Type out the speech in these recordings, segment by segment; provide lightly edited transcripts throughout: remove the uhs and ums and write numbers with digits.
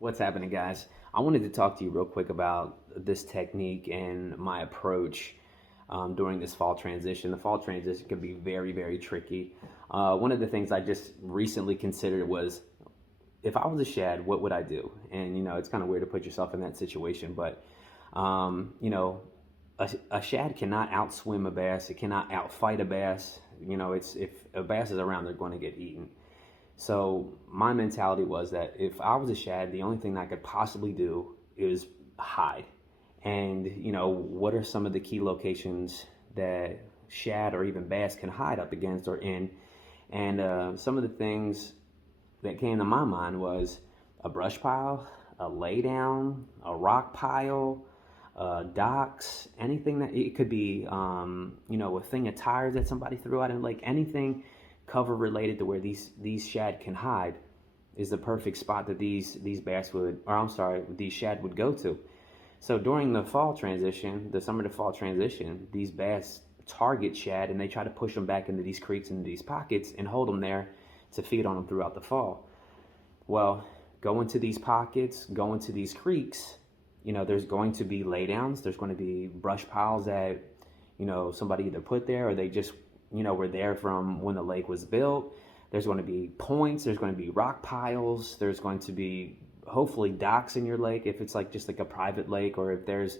What's happening, guys? I wanted to talk to you real quick about this technique and my approach during this fall transition. The fall transition can be very, very tricky. One of the things I just recently considered was if I was a shad, what would I do? And, it's kind of weird to put yourself in that situation, but, um, you know, a shad cannot outswim a bass. It cannot outfight a bass. It's if a bass is around, they're going to get eaten. So my mentality was that if I was a shad, the only thing that I could possibly do is hide. And what are some of the key locations that shad or even bass can hide up against or in? And some of the things that came to my mind was a brush pile, a lay down, a rock pile, docks, anything that it could be, a thing of tires that somebody threw out, and like anything cover related to where these shad can hide is the perfect spot that these bass would, or I'm sorry, these shad would go to. So during the fall transition, the summer to fall transition, these bass target shad and they try to push them back into these creeks, into these pockets, and hold them there to feed on them throughout the fall. Well, go into these pockets, go into these creeks, there's going to be laydowns, there's going to be brush piles that, somebody either put there or they just, were there from when the lake was built. There's going to be points, there's going to be rock piles, there's going to be hopefully docks in your lake if it's like just like a private lake, or if there's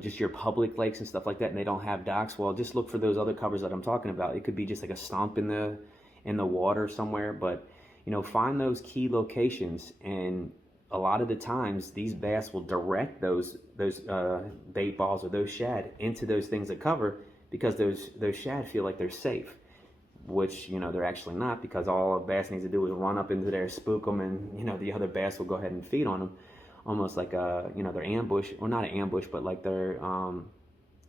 just your public lakes and stuff like that and they don't have docks. Well, just look for those other covers that I'm talking about. It could be just like a stump in the water somewhere, but find those key locations. And a lot of the times these bass will direct those bait balls or those shad into those things that cover, because those shad feel like they're safe, which they're actually not, because all a bass needs to do is run up into there, spook them, and the other bass will go ahead and feed on them, almost like their ambush, or not an ambush, but like they're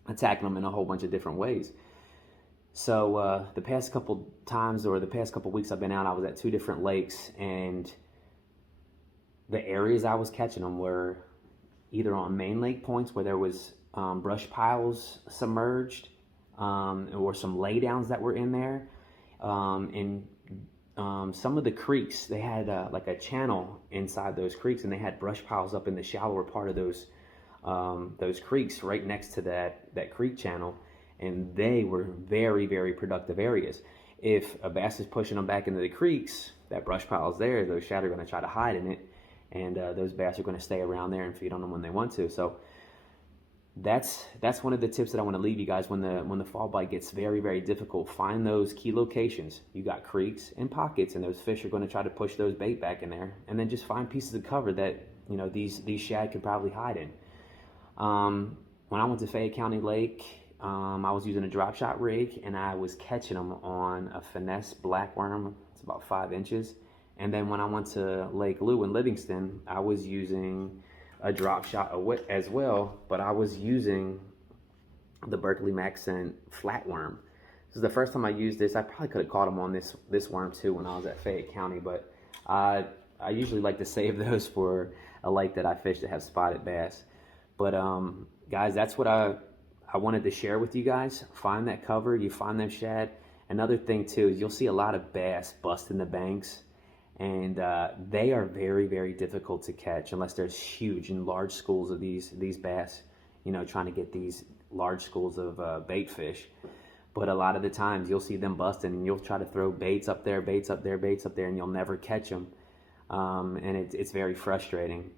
attacking them in a whole bunch of different ways. So the past couple times, or the past couple weeks I've been out, I was at two different lakes, and the areas I was catching them were either on main lake points where there was brush piles submerged, or some laydowns that were in there, and some of the creeks, they had like a channel inside those creeks, and they had brush piles up in the shallower part of those creeks right next to that creek channel, and they were very, very productive areas. If a bass is pushing them back into the creeks, that brush pile is there, those shad are going to try to hide in it, and those bass are going to stay around there and feed on them when they want to. So that's one of the tips that I want to leave you guys when the fall bite gets very, very difficult. Find those key locations. You got creeks and pockets, and those fish are going to try to push those bait back in there, and then just find pieces of cover that these shad could probably hide in. When I went to Fayette County Lake, I was using a drop shot rig, and I was catching them on a finesse black worm. It's about 5 inches. And then when I went to Lake Lou in Livingston, I was using a drop shot as well, but I was using the Berkeley Maxent flatworm. This is the first time I used this. I probably could have caught them on this worm too when I was at Fayette County, but I usually like to save those for a lake that I fish that have spotted bass. But guys, that's what I wanted to share with you guys. Find that cover, you find them shad. Another thing too is you'll see a lot of bass busting the banks, and they are very, very difficult to catch unless there's huge and large schools of these bass, trying to get these large schools of bait fish. But a lot of the times you'll see them busting, and you'll try to throw baits up there, and you'll never catch them. And it's very frustrating.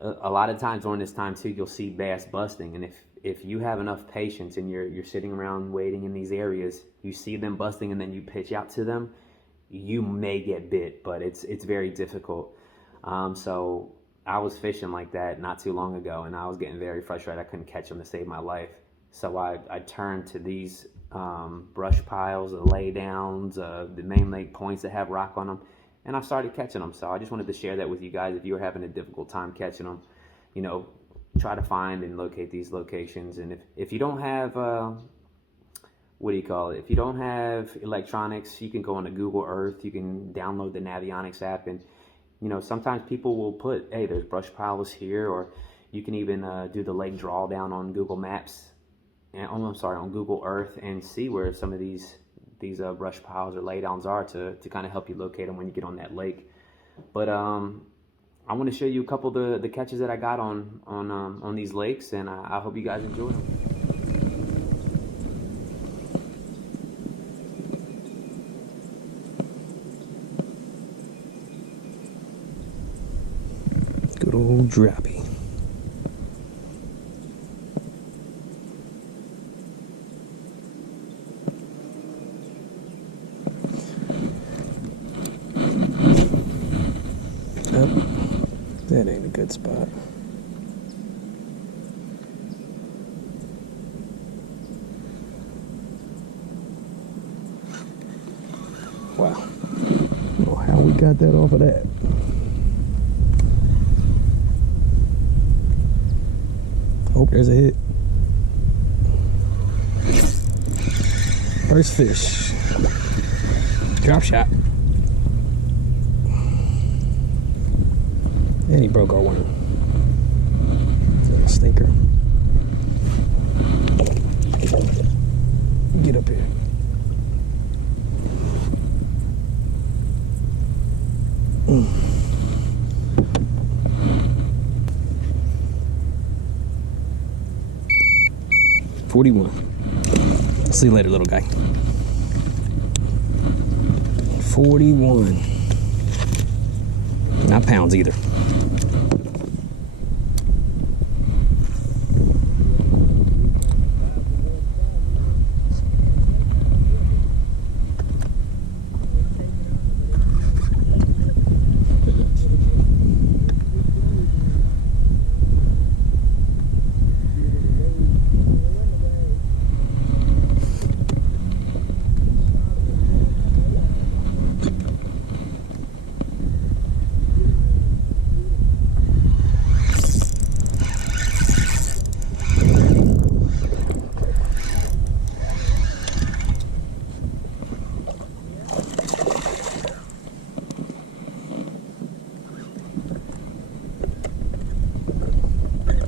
A lot of times during this time too, you'll see bass busting, and if you have enough patience and you're sitting around waiting in these areas, you see them busting and then you pitch out to them, you may get bit, but it's very difficult. So I was fishing like that not too long ago, and I was getting very frustrated. I couldn't catch them to save my life. So I turned to these brush piles, the laydowns, the main lake points that have rock on them, and I started catching them. So I just wanted to share that with you guys. If you were having a difficult time catching them, try to find and locate these locations. And if you don't have if you don't have electronics, you can go onto Google Earth. You can download the Navionics app, and sometimes people will put, hey, there's brush piles here, or you can even do the lake drawdown on Google Maps, and on Google Earth, and see where some of these brush piles or laydowns are to kind of help you locate them when you get on that lake. But I want to show you a couple of the catches that I got on these lakes, and I hope you guys enjoy them. Good old drappie. That ain't a good spot. Wow. I don't know how we got that off of that. Hope there's a hit. First fish. Drop shot. And he broke our one. Little stinker. Get up here. Mm. $41. See you later, little guy. 41. Not pounds either.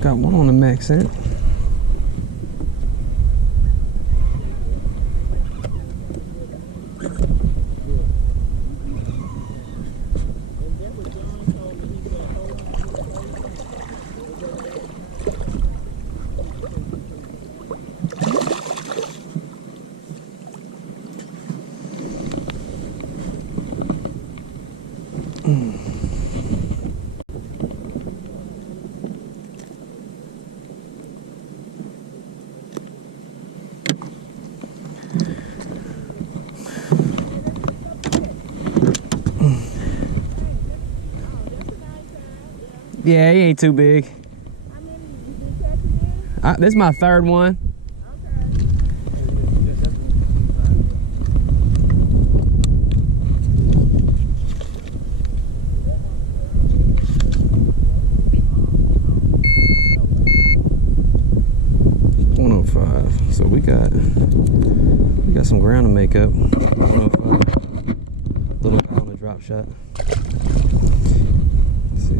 Got one on the max scent. Yeah, he ain't too big. How many did you catch again? This is my third one. $105. So we got some ground to make up. 105. Little guy on the drop shot. Let's see.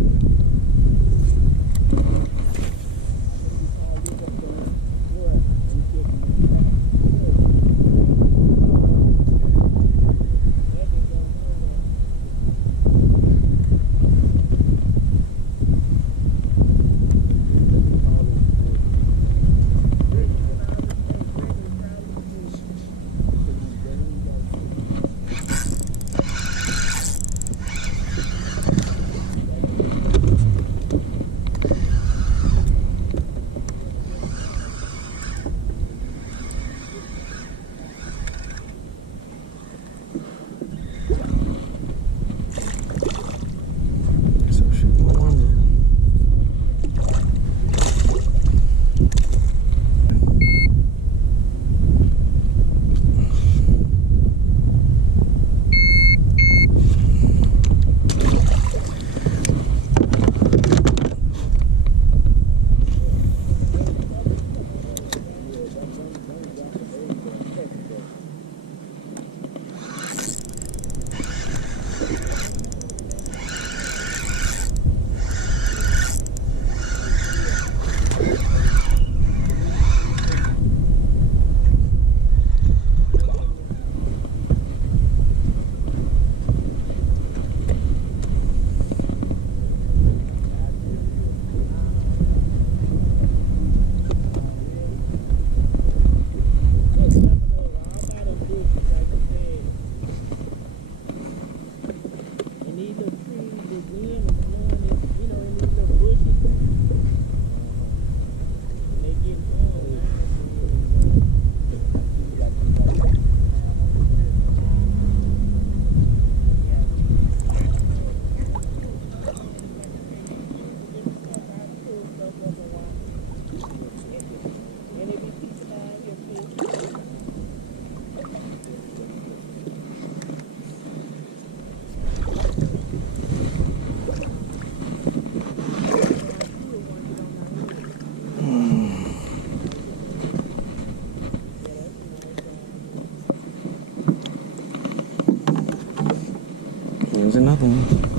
another one.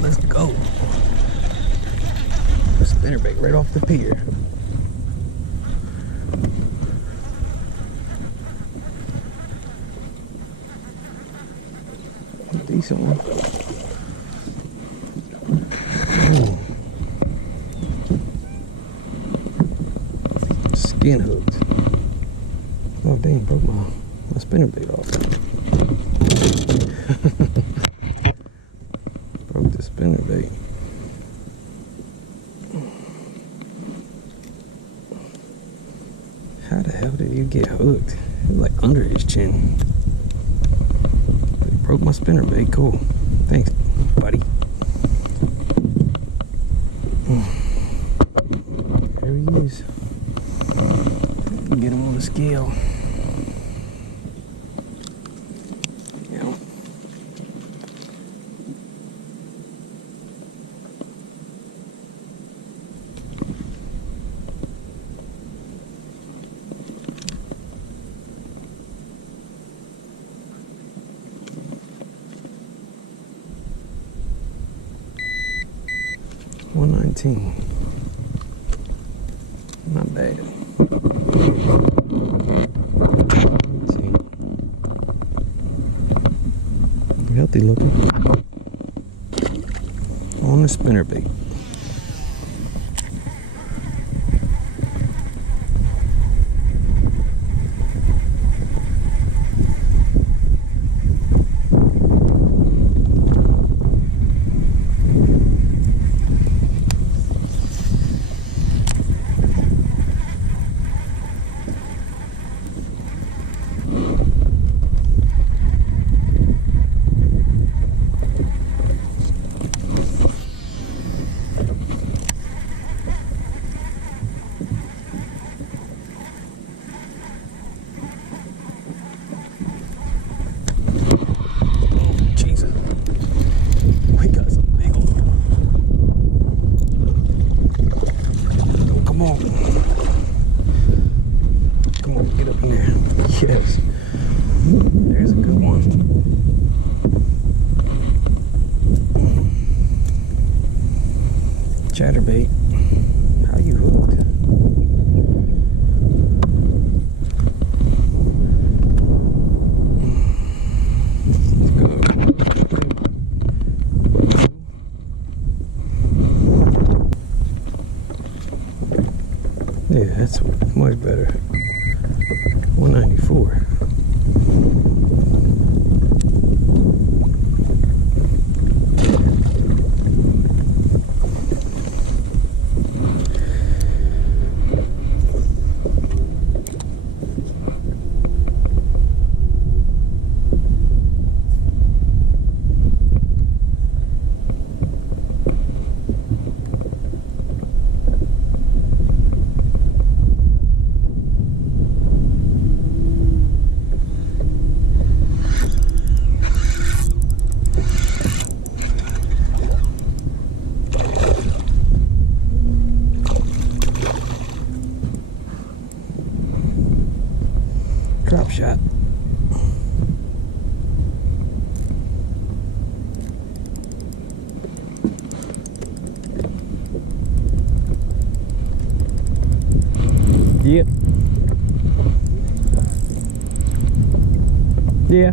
Let's go. Spinnerbait right off the pier. Decent one. Ooh. Skin hooked. Oh dang, broke my spinnerbait off. Broke the spinnerbait. How the hell did you get hooked? It was like under his chin. But he broke my spinnerbait. Cool. Thanks, buddy. There he is. Get him on the scale. Yeah. $119. Not bad. Healthy looking. On the spinnerbait. Yes, there's a good one. Chatterbait, how you hooked? Let's go. Yeah, that's much better. 194. Drop shot. Yep. Yeah.